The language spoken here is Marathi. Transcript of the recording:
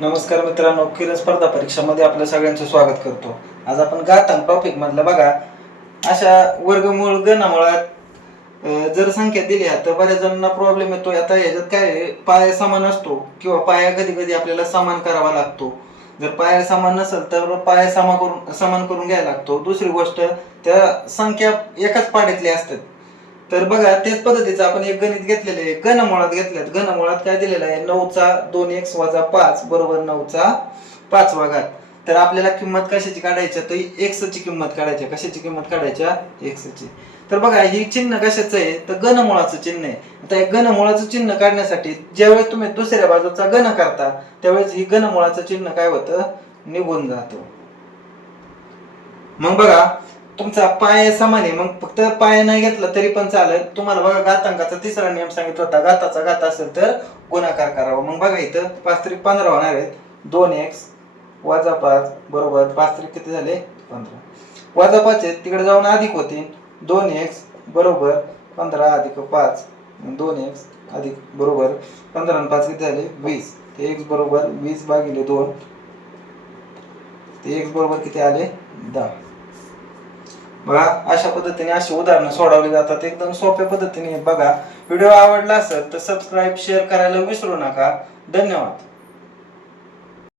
नमस्कार मित्रांनो, किरण स्पर्धा परीक्षामध्ये आपल्या सगळ्यांचं स्वागत करतो। आज आपण घातांक टॉपिक मधलं बघा, अशा वर्गमूळ गणमुळात जर संख्या दिल्या तर बऱ्याच जणांना प्रॉब्लेम येतो। आता याच्यात काय पाया समान असतो किंवा पाया कधी कधी आपल्याला समान करावा लागतो। जर पाया समान नसेल तर पाया समान करून घ्यायला लागतो। दुसरी गोष्ट, त्या संख्या एकाच पाड्यातल्या असतात। तर बघा, तेच पद्धतीचं आपण एक गणित घेतलेले आहे, घनमुळात घेतल्यात। घनमुळात काय दिलेलं आहे, 9चा 2x - 5 बरोबर 9चा 5वा घात। तर आपल्याला किंमत कशाची काढायची, तर x ची किंमत काढायची। कशाची किंमत काढायच्या, x ची। तर बघा, ही चिन्ह कशाचं आहे, तर घनमुळाचं चिन्ह आहे। आता हे घनमुळाचं चिन्ह काढण्यासाठी ज्यावेळेस तुम्ही दुसऱ्या बाजूचा घन करता त्यावेळेस ही घनमुळाचं चिन्ह काय होतं, निघून जातं। मग बघा, तुमचा पाया समान आहे, मग फक्त पाया नाही घेतला तरी पण चालेल। तुम्हाला बघा, घातांकाचा तिसरा नियम सांगितला होता, घाताचा घात असेल तर गुणाकार करावा। मग बघा, इथं 5 त्रिक 15 होणार आहेत। 2x - 5 बरोबर 5 त्रिक किती झाले, 15 - 5 आहे, तिकडे जाऊन अधिक होतील। 2x बरोबर 15 - 5 2x अधिक बरोबर 15 आणि 5 किती झाले, 20। ते x बरोबर 20/2 ते x बरोबर किती आले, 10। बघा, अशा पद्धतीने अशी उदाहरणं सोडवली जातात, एकदम सोप्या पद्धतीने। बघा, व्हिडिओ आवडला असेल तर सबस्क्राईब शेअर करायला विसरू नका। धन्यवाद।